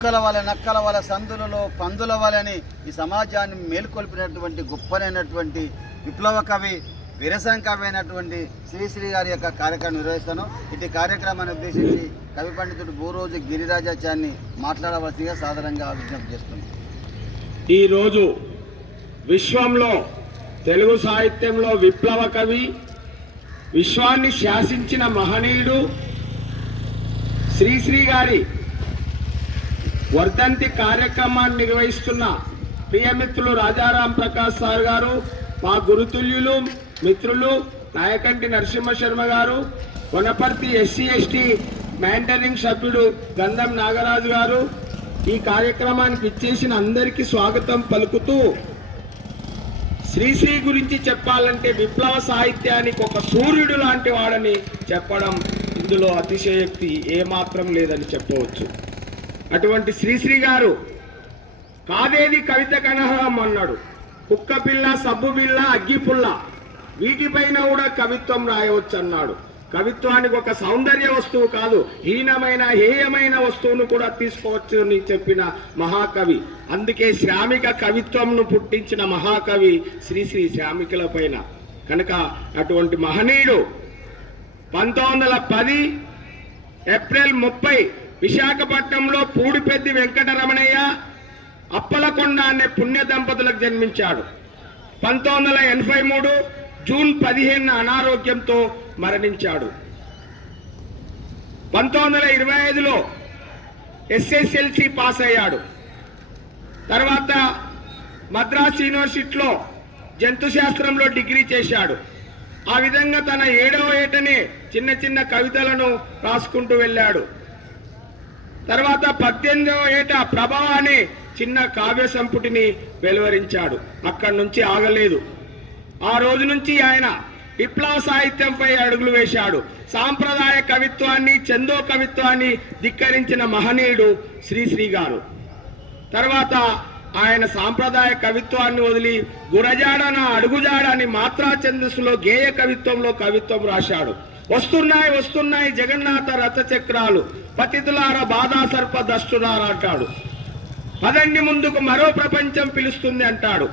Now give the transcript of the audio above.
నక్కల వల సందులలో పందుల వలని ఈ సమాజాన్ని మేలుకొల్పినటువంటి గొప్పనైనటువంటి విప్లవ కవి విరసం కవి అయినటువంటి శ్రీశ్రీ గారి యొక్క కార్యక్రమం నిర్వహిస్తాను. ఇటు కార్యక్రమాన్ని ఉద్దేశించి కవి పండితుడు బూరోజు గిరిరాజాచార్ని మాట్లాడవలసిగా సాధారణంగా విజ్ఞప్తి చేస్తున్నాను. ఈరోజు విశ్వంలో తెలుగు సాహిత్యంలో విప్లవ కవి, విశ్వాన్ని శాసించిన మహనీయుడు శ్రీశ్రీ గారి వర్ధంతి కార్యక్రమాన్ని నిర్వహిస్తున్న ప్రియమిత్రులు రాజారాం ప్రకాష్ సార్ గారు, మా గురుతుల్యులు మిత్రులు నాయకంటి నరసింహ శర్మ గారు, వనపర్తి SC/ST మ్యాంటరింగ్ సభ్యుడు గంధం నాగరాజు గారు, ఈ కార్యక్రమానికి ఇచ్చేసిన అందరికీ స్వాగతం పలుకుతూ, శ్రీశ్రీ గురించి చెప్పాలంటే విప్లవ సాహిత్యానికి ఒక సూర్యుడు లాంటి వాడని చెప్పడం ఇందులో అతిశయోక్తి ఏమాత్రం లేదని చెప్పవచ్చు. అటువంటి శ్రీశ్రీ గారు కాదేది కవిత కనహం అన్నాడు. కుక్క పిల్ల, సబ్బు బిల్ల, అగ్గిపుల్ల వీటిపైన కూడా కవిత్వం రాయవచ్చు అన్నాడు. కవిత్వానికి ఒక సౌందర్య వస్తువు కాదు, హీనమైన హేయమైన వస్తువును కూడా తీసుకోవచ్చు అని చెప్పిన మహాకవి. అందుకే శ్రామిక కవిత్వంను పుట్టించిన మహాకవి శ్రీశ్రీ శ్రామికుల పైన. కనుక అటువంటి మహనీయుడు 1910 ఏప్రిల్ 30 విశాఖపట్నంలో పూడిపెద్ది వెంకటరమణయ్య, అప్పలకొండ అనే పుణ్య దంపతులకు జన్మించాడు. 1983 జూన్ 15 అనారోగ్యంతో మరణించాడు. 1925లో SSLC పాస్ అయ్యాడు. తర్వాత మద్రాస్ యూనివర్సిటీలో జంతు శాస్త్రంలో డిగ్రీ చేశాడు. ఆ విధంగా తన 7వ ఏటనే చిన్న చిన్న కవితలను రాసుకుంటూ వెళ్ళాడు. తర్వాత 18వ ఏట ప్రభావ అనే చిన్న కావ్య సంపుటిని వెలువరించాడు. అక్కడి నుంచి ఆగలేదు. ఆ రోజు నుంచి ఆయన విప్లవ సాహిత్యంపై అడుగులు వేశాడు. సాంప్రదాయ కవిత్వాన్ని, చందో కవిత్వాన్ని ధిక్కరించిన మహనీయుడు శ్రీశ్రీ గారు. తర్వాత ఆయన సాంప్రదాయ కవిత్వాన్ని వదిలి గురజాడన అడుగుజాడ అని మాత్రా ఛందస్సులో గేయ కవిత్వంలో కవిత్వం రాశాడు. వస్తున్నాయి వస్తున్నాయి జగన్నాథ రథచక్రాలు, పతితులార బాధా సర్ప దష్టులారా అంటాడు. పదండి ముందుకు మరో ప్రపంచం పిలుస్తుంది అంటాడు.